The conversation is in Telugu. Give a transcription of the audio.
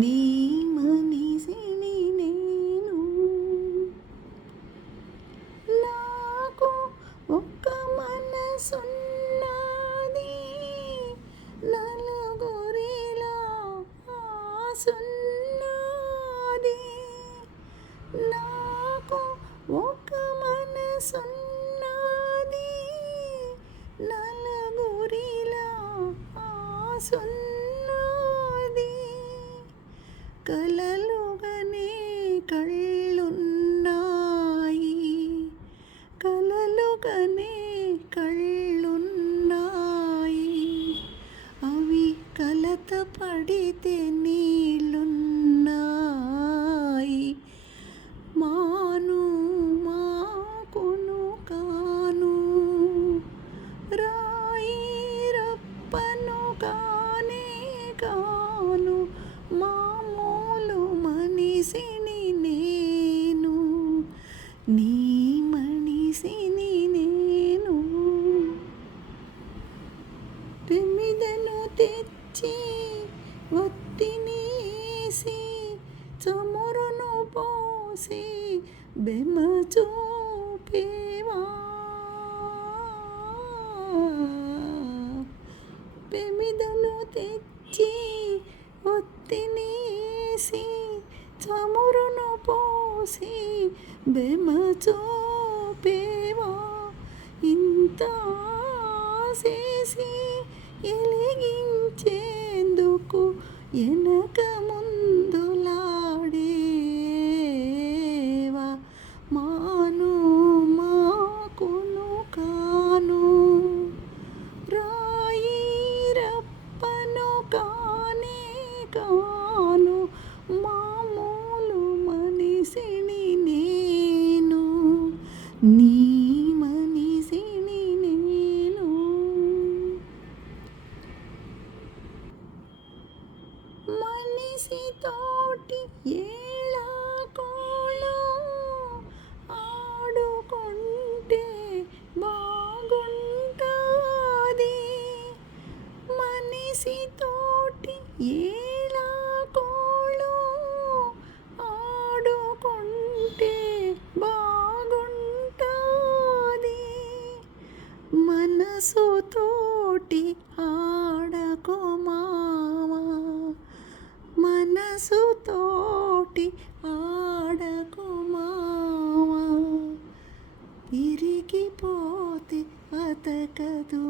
నీ మనిషిని నేను. నాకు ఒక మనసున్నది, నలుగురిలా ఆసున్నది. నాకు ఒక మనసున్నది, నలుగురిలా ఆసున్నది. కలలుగనే కళ్ళున్నాయి, కలలుగనే కళ్ళున్నాయి. అవి కలత పడితే నీళ్ళున్నాయి. మాను మాకును కాను, రాయి రప్పను కానే కాను. మామూలు మనిషిని నేను, నీ మనిషిని నేను. ప్రమిదను తెచ్చి ఒత్తిని వేసి, చమురును పోసి బెమ్మ చూపేవా. ప్రమిదను తెచ్చి ఒత్తిని వేసి, చమురును పోసి బెమ్మ చూపేవా. ఇంత చేసి ఎలిగించేందుకు వెనక ముందులాడేవా. మాను మాకును కాను, రాయి రప్పను కానే కాను. మామూలు మనిషిని నేను, నీ మనిషిని నేను. మనిషితోటి ఏళాకోళం ఆడుకుంటే బాగుంటాది. మనిషితోటి ఏళాకోళం ఆడుకుంటే బాగుంటాది. మనసుతోటి ఆడకు మావా, మనసుతోటి ఆడకు మావా. విరిగిపోతే బతకదు